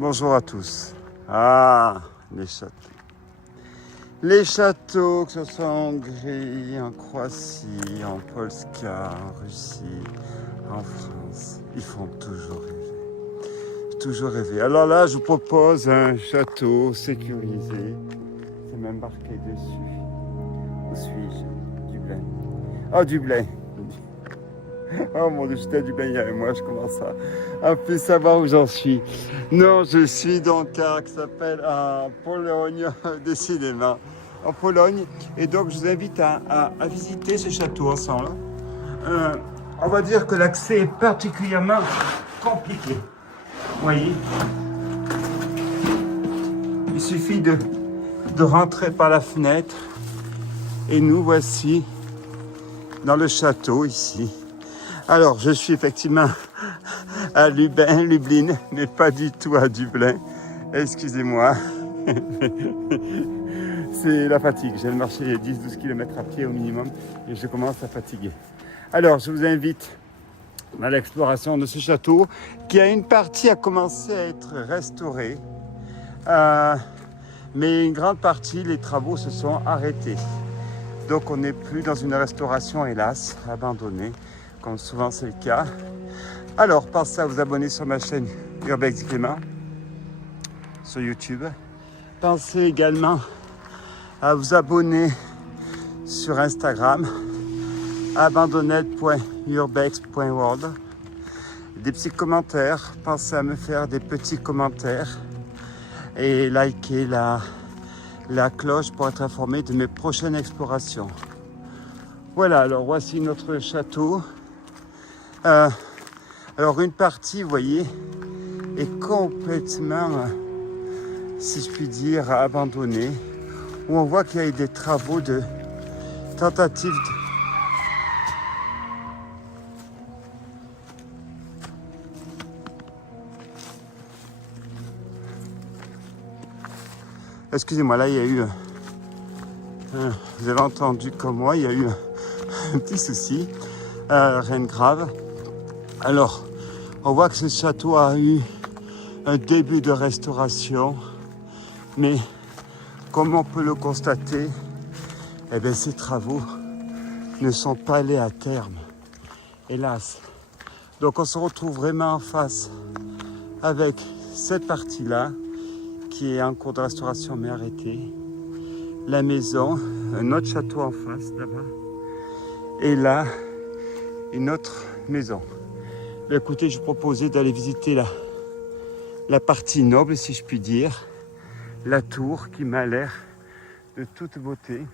Bonjour à tous. Ah, les châteaux. Les châteaux, que ce soit en Hongrie, en Croatie, en Polska, en Russie, en France, ils font toujours rêver. Toujours rêver. Alors là, je vous propose un château sécurisé. C'est même marqué dessus. Où suis-je? Dublin. Oh, Dublin. Oh mon Dieu, j'étais à Dublin il y a un mois, je commence à plus savoir où j'en suis. Non, je suis donc qui s'appelle Pologne, décidément, en Pologne. Et donc, je vous invite à visiter ce château ensemble. On va dire que l'accès est particulièrement compliqué. Vous voyez, il suffit de rentrer par la fenêtre et nous voici dans le château ici. Alors, je suis effectivement à Lublin, mais pas du tout à Dublin. Excusez-moi. C'est la fatigue. J'ai marché 10-12 km à pied au minimum et je commence à fatiguer. Alors, je vous invite à l'exploration de ce château qui a une partie a commencé à être restaurée. Mais une grande partie, les travaux se sont arrêtés. Donc, on n'est plus dans une restauration, hélas, abandonnée, comme souvent c'est le cas. Alors, pensez à vous abonner sur ma chaîne Urbex Clément sur YouTube. Pensez également à vous abonner sur Instagram, abandonnette.urbex.world. Des petits commentaires, pensez à me faire des petits commentaires et likez la cloche pour être informé de mes prochaines explorations. Voilà, alors voici notre château. Alors une partie, vous voyez, est complètement, si je puis dire, abandonnée, où on voit qu'il y a eu des travaux de tentatives Excusez-moi, là il y a eu, vous avez entendu comme moi, il y a eu un petit souci, rien de grave. Alors, on voit que ce château a eu un début de restauration, mais comme on peut le constater, eh bien, ces travaux ne sont pas allés à terme, hélas. Donc on se retrouve vraiment en face avec cette partie-là, qui est en cours de restauration mais arrêtée, la maison, un autre château en face là-bas, et là, une autre maison. Écoutez, je vous proposais d'aller visiter la partie noble, si je puis dire, la tour qui m'a l'air de toute beauté.